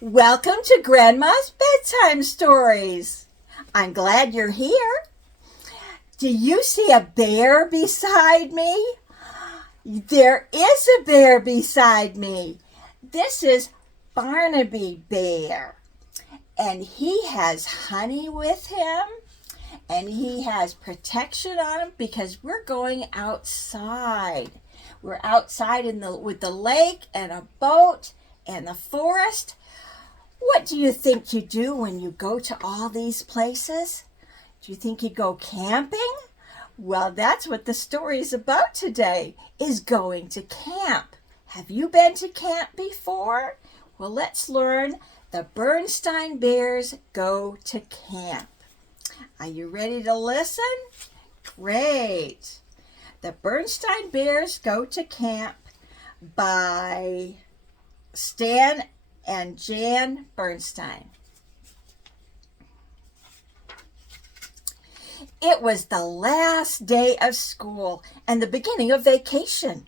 Welcome to Grandma's Bedtime Stories. I'm glad you're here. Do you see a bear beside me? There is a bear beside me. This is Barnaby Bear. And he has honey with him. And he has protection on him because we're going outside. We're outside with the lake and a boat and the forest. What do you think you do when you go to all these places? Do you think you go camping? Well, that's what the story is about today, is going to camp. Have you been to camp before? Well, let's learn the Berenstain Bears go to camp. Are you ready to listen? Great. The Berenstain Bears go to camp by Stan and Jan Berenstain. It was the last day of school and the beginning of vacation.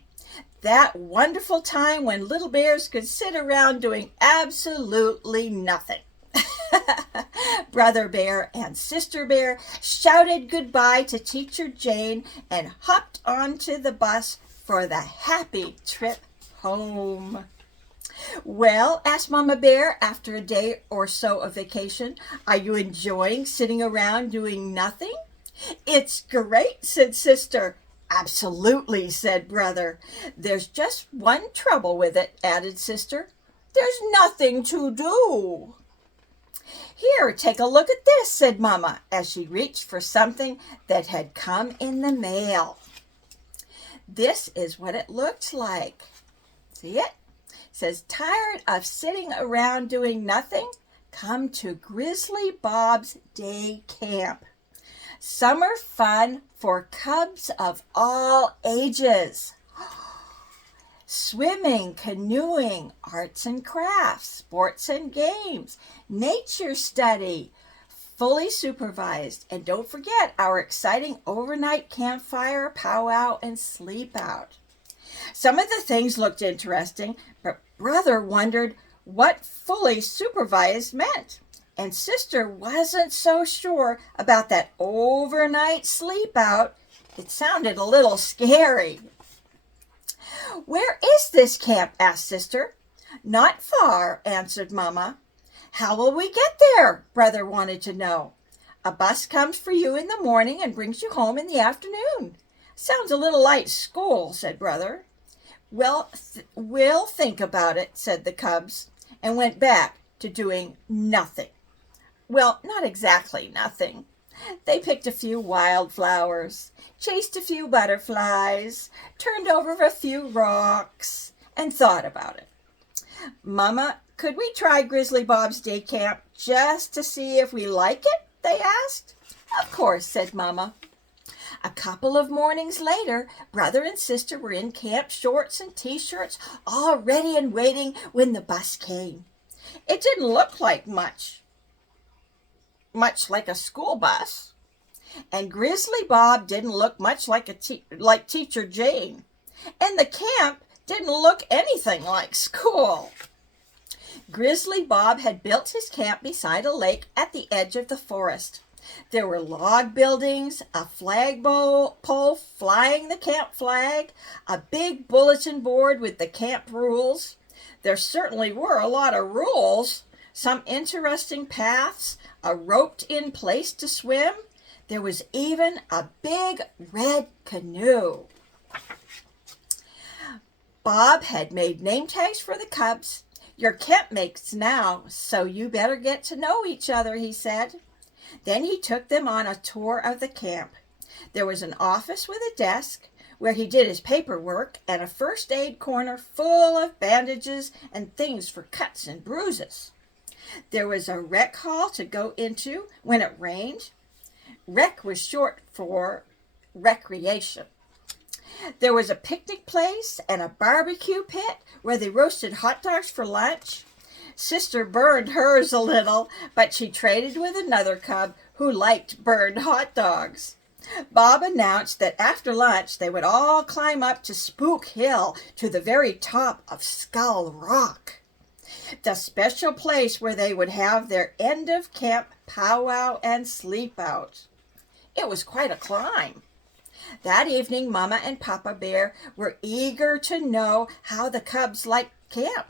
That wonderful time when little bears could sit around doing absolutely nothing. Brother Bear and Sister Bear shouted goodbye to Teacher Jane and hopped onto the bus for the happy trip home. Well, asked Mama Bear after a day or so of vacation, are you enjoying sitting around doing nothing? It's great, said Sister. Absolutely, said Brother. There's just one trouble with it, added Sister. There's nothing to do. Here, take a look at this, said Mama, as she reached for something that had come in the mail. This is what it looked like. See it? It says, tired of sitting around doing nothing? Come to Grizzly Bob's day camp. Summer fun for cubs of all ages. Swimming, canoeing, arts and crafts, sports and games, nature study, fully supervised. And don't forget our exciting overnight campfire, powwow, and sleep out. Some of the things looked interesting, but Brother wondered what fully supervised meant. And Sister wasn't so sure about that overnight sleep out. It sounded a little scary. Where is this camp? Asked Sister. Not far, answered Mama. How will we get there? Brother wanted to know. A bus comes for you in the morning and brings you home in the afternoon. Sounds a little like school, said Brother. Well, we'll think about it, said the cubs, and went back to doing nothing. Well, not exactly nothing. They picked a few wildflowers, chased a few butterflies, turned over a few rocks, and thought about it. Mama, could we try Grizzly Bob's day camp just to see if we like it? They asked. Of course, said Mama. A couple of mornings later, Brother and Sister were in camp shorts and t-shirts, all ready and waiting when the bus came. It didn't look like much like a school bus. And Grizzly Bob didn't look much like Teacher Jane. And the camp didn't look anything like school. Grizzly Bob had built his camp beside a lake at the edge of the forest. There were log buildings, a flagpole flying the camp flag, a big bulletin board with the camp rules. There certainly were a lot of rules, some interesting paths, a roped-in place to swim. There was even a big red canoe. Bob had made name tags for the cubs. You're campmates now, so you better get to know each other, he said. Then he took them on a tour of the camp. There was an office with a desk where he did his paperwork and a first aid corner full of bandages and things for cuts and bruises. There was a rec hall to go into when it rained. Rec was short for recreation. There was a picnic place and a barbecue pit where they roasted hot dogs for lunch. Sister burned hers a little, but she traded with another cub who liked burned hot dogs. Bob announced that after lunch they would all climb up to Spook Hill to the very top of Skull Rock. the special place where they would have their end of camp powwow and sleep out. It was quite a climb. That evening, Mama and Papa Bear were eager to know how the cubs liked camp.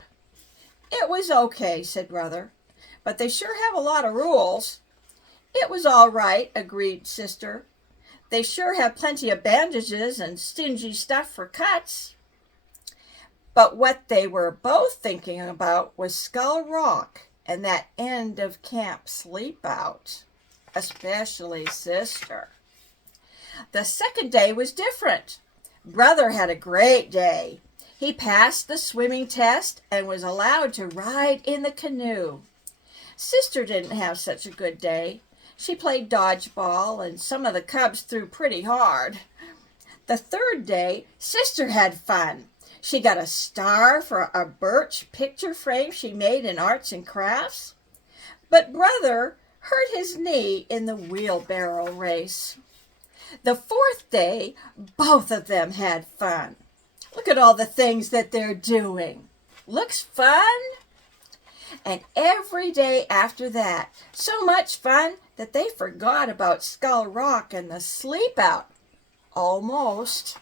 It was okay, said Brother, but they sure have a lot of rules. It was all right, agreed Sister. They sure have plenty of bandages and stingy stuff for cuts. But what they were both thinking about was Skull Rock and that end of camp sleep out, especially Sister. The second day was different. Brother had a great day. He passed the swimming test and was allowed to ride in the canoe. Sister didn't have such a good day. She played dodgeball, and some of the cubs threw pretty hard. The third day, Sister had fun. She got a star for a birch picture frame she made in arts and crafts. But Brother hurt his knee in the wheelbarrow race. The fourth day, both of them had fun. Look at all the things that they're doing. Looks fun? And every day after that, so much fun that they forgot about Skull Rock and the sleep out. Almost.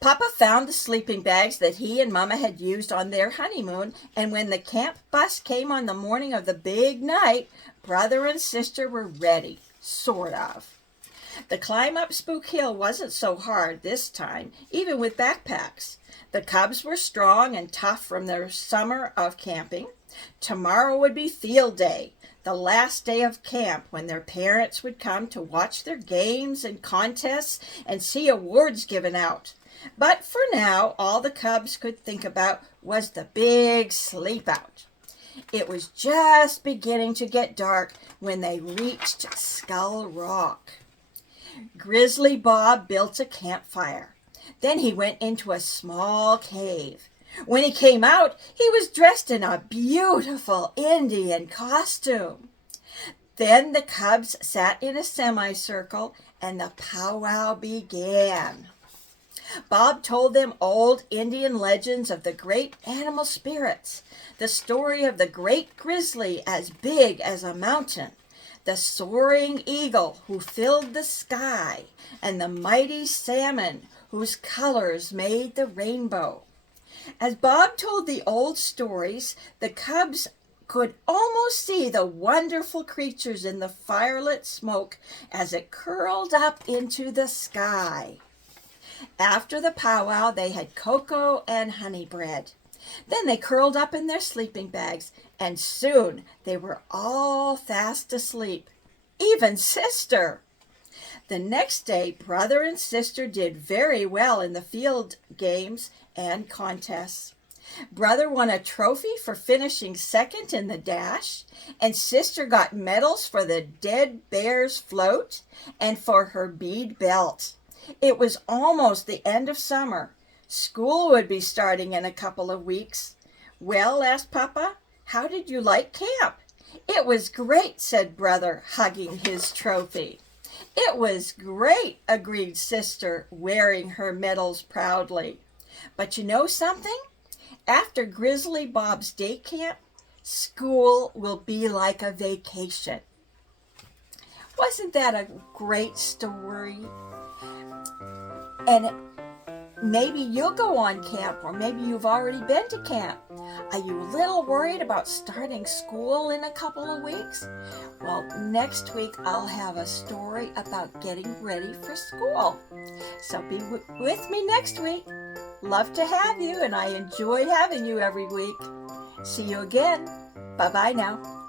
Papa found the sleeping bags that he and Mama had used on their honeymoon, and when the camp bus came on the morning of the big night, Brother and Sister were ready, sort of. The climb up Spook Hill wasn't so hard this time, even with backpacks. The cubs were strong and tough from their summer of camping. Tomorrow would be field day, the last day of camp, when their parents would come to watch their games and contests and see awards given out. But for now, all the cubs could think about was the big sleep out. It was just beginning to get dark when they reached Skull Rock. Grizzly Bob built a campfire. Then he went into a small cave. When he came out, he was dressed in a beautiful Indian costume. Then the cubs sat in a semicircle and the powwow began. Bob told them old Indian legends of the great animal spirits, the story of the great grizzly as big as a mountain, the soaring eagle who filled the sky, and the mighty salmon whose colors made the rainbow. As Bob told the old stories, the cubs could almost see the wonderful creatures in the firelit smoke as it curled up into the sky. After the powwow, they had cocoa and honey bread. Then they curled up in their sleeping bags, and soon they were all fast asleep, even Sister. The next day, Brother and Sister did very well in the field games and contests. Brother won a trophy for finishing second in the dash, and Sister got medals for the dead bear's float and for her bead belt. It was almost the end of summer. School would be starting in a couple of weeks. Well, asked Papa, how did you like camp? It was great, said Brother, hugging his trophy. It was great, agreed Sister, wearing her medals proudly. But you know something? After Grizzly Bob's day camp, school will be like a vacation. Wasn't that a great story? And maybe you'll go on camp, or maybe you've already been to camp. Are you a little worried about starting school in a couple of weeks? Well, next week I'll have a story about getting ready for school. So be with me next week. Love to have you, and I enjoy having you every week. See you again. Bye-bye now.